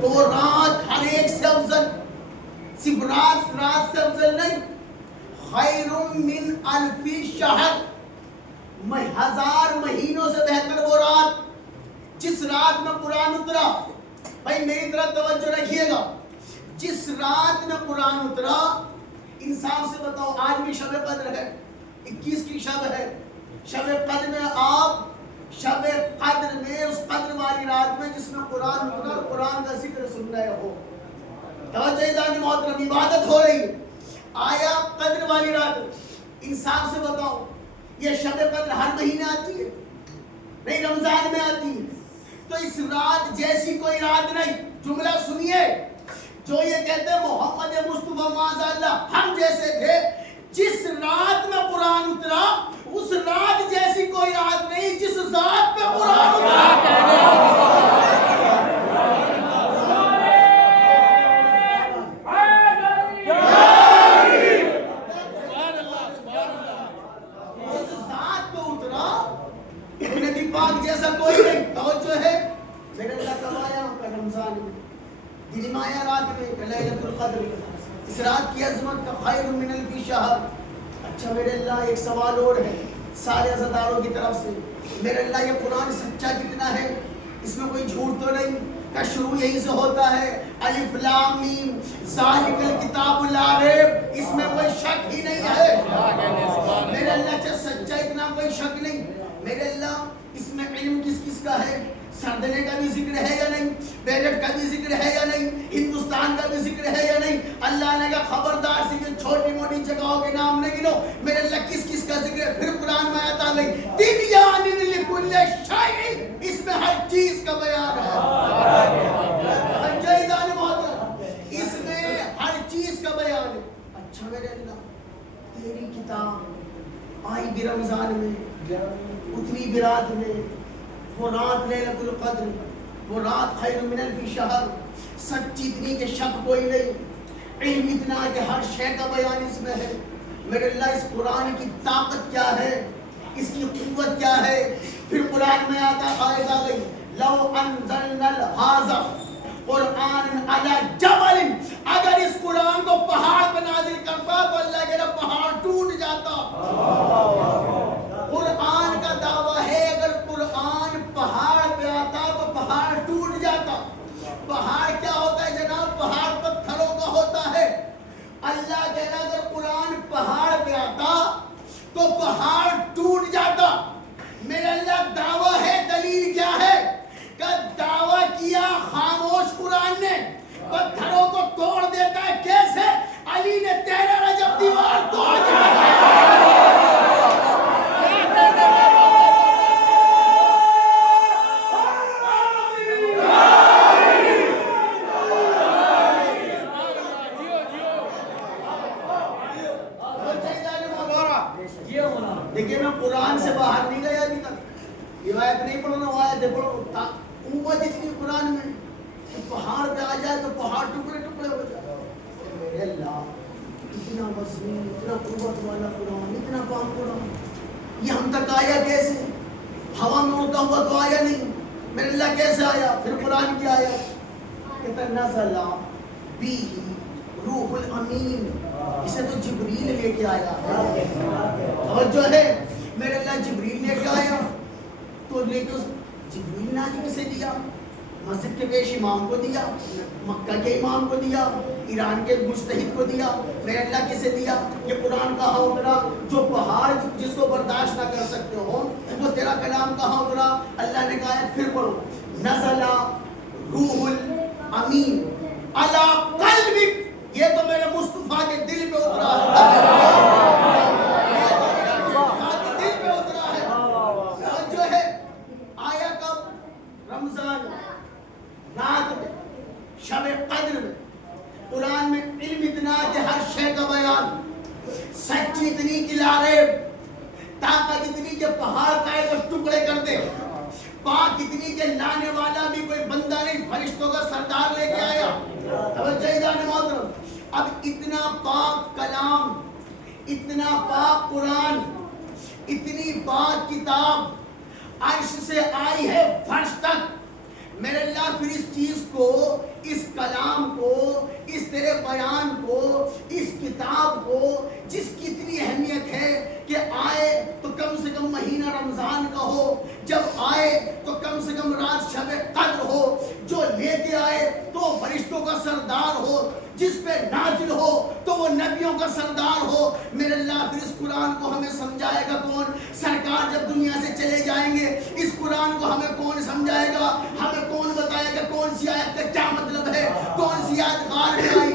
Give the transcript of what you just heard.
تو رات ہر ایک سے افضل، صرف رات سے افضل نہیں، خیر من الف شہر، ہزار مہینوں سے بہتر وہ رات جس رات میں قرآن اترا. بھائی میری طرف توجہ رکھیے گا، جس رات میں قرآن اترا، انصاف سے بتاؤ آج بھی شب قدر ہے، 21 کی شب ہے، شب قدر میں آپ شب قدر میں اس قدر والی رات میں جس میں قرآن اترا اور قرآن کا ذکر سن رہے ہو، توجہ جانی محترم، عبادت ہو رہی ہے، آیا قدر والی رات، انصاف سے بتاؤ یہ شب قدر ہر مہینے آتی ہے؟ نہیں، رمضان میں آتی ہے. تو اس رات جیسی کوئی رات نہیں. جملہ سنیے، جو یہ کہتے ہیں محمد مصطفیٰ معاذ اللہ ہم جیسے تھے، جس رات میں قرآن اترا اس رات جیسی کوئی رات نہیں جس ذات میں قرآن اترا. جیسا کوئی نہیں. توجہ ہے، میرے اللہ کب آیا؟ رمضان میں، دن آیا رات میں، لیلۃ القدر. اس رات کی عظمت کا خیر من الف شہر. اچھا میرے اللہ ایک سوال اور ہے سارے عزاداروں کی طرف سے، میرے اللہ یہ قرآن سچا کتنا ہے؟ اس میں کوئی جھوٹ تو نہیں؟ کا شروع یہی سے ہوتا ہے، الف لام میم ذالک الکتاب لا ریب، اس میں کوئی شک ہی نہیں ہے. میرے اللہ سچا اتنا کوئی شک نہیں. میرے اللہ اس میں علم کس کس کا ہے؟ سردنے کا بھی ذکر ہے یا نہیں؟ بیرٹ کا بھی ذکر ہے یا نہیں؟ ہندوستان کا بھی ذکر ہے یا نہیں؟ اللہ نے کہا خبردار سے کہ چھوٹی موٹی جگہوں کے نام نہیں گنو. میرے اللہ کس کس کا ذکر ہے؟ پھر قرآن میں آیت آ گئی تبیان لکل شیء، اس میں ہر چیز کا بیان ہے. اس میں ہر چیز کا بیان ہے. اچھا میرے اللہ تیری کتاب آئی بھی رمضان میں، اتنی بھی رات میں، وہ رات لیلۃ القدر، وہ رات خیر من الف شہر، سچ اتنی کہ شک کوئی نہیں، علم اتنا کہ ہر شے کا بیان اس میں ہے. میرے اللہ اس قرآن کی طاقت کیا ہے، اس کی قوت کیا ہے. پھر قرآن میں آتا آیت آ گئی لو انزلنا ھذا قرآن علی جبل، اگر اس قرآن کو پہاڑ پہ نازل کرتا تو اللہ کے رب پہاڑ ٹوٹ جاتا. قرآن کا دعویٰ ہے اگر قرآن پہاڑ پہ آتا تو پہاڑ ٹوٹ جاتا. پہاڑ کیا ہوتا ہے جناب؟ پہاڑ پتھروں کا ہوتا ہے. اللہ کہہ رہا اگر قرآن پہاڑ پہ آتا تو پہاڑ ٹوٹ جاتا. میرے اللہ دعویٰ ہے، دلیل کیا ہے؟ کہ دعویٰ کیا خاموش قرآن نے پتھروں کو توڑ دیتا ہے. کیسے؟ علی نے 13 رجب دیوار توڑ دیا. دیکھیں میں قرآن سے باہر نہیں گیا ابھی تک، روایت نہیں پڑھو نا، آیت پڑھو. قوت اتنی قرآن میں کہ پہاڑ پہ آ جائے تو پہاڑ ٹکڑے ٹکڑے ہو جائے. میرے اللہ اتنا وزنی، اتنا قوت والا قرآن، اتنا پاک قرآن، یہ ہم تک آیا کیسے؟ ہوا میں اڑتا ہوا تو آیا نہیں. میرے اللہ کیسے آیا؟ پھر قرآن کی آیا کہ نزل بہ روح الامین، اسے تو جبریل لے کے آیا. توجہ ہے، میرے اللہ جبریل لے کے آیا تو لے کے جبریل نے آج کسے دیا؟ مسجد کے پیش امام کو دیا، مکہ کے امام کو دیا، ایران کے مجتہد کو دیا. میرے اللہ کسے دیا؟ یہ قرآن کہاں اترا؟ جو پہاڑ جس کو برداشت نہ کر سکتے ہو وہ تیرا کلام کہاں اترا؟ اللہ نے کہا پھر پڑھو نزل روح الامین علی قلبک، یہ تو میرے مصطفیٰ کے دل پہ اترا ہے. دل پہ اترا ہے. جو ہے آیا کب؟ رمضان رات میں، شب قدر میں. قرآن میں علم اتنا کہ ہر شے کا بیان، سچ اتنی کہ لاریب، طاقت اتنی کہ پہاڑ کائے تو ٹکڑے کر دے، پاک اتنی کہ لانے والا بھی کوئی بندہ نہیں، فرشتوں کا سردار لے کے آیا. توجہ جانے محترم، اب اتنا پاک کلام، اتنا پاک قرآن، اتنی پاک کتاب عرش سے آئی ہے فرش تک. میرے اللہ پھر اس چیز کم سے کم مہینہ رمضان کا ہو، جب آئے تو کم سے کم رات شب قدر ہو، جو لے کے آئے تو فرشتوں کا سردار ہو، جس پہ نازل ہو تو وہ نبیوں کا سردار ہو۔ میرے اللہ پھر اس قرآن کو ہمیں سمجھائے گا کون؟ سرکار جب دنیا سے چلے جائیں گے اس قرآن کو ہمیں کون سمجھائے گا؟ ہمیں کون بتائے گا کون سی آیت کا کیا مطلب ہے، کون سی آیت غار میں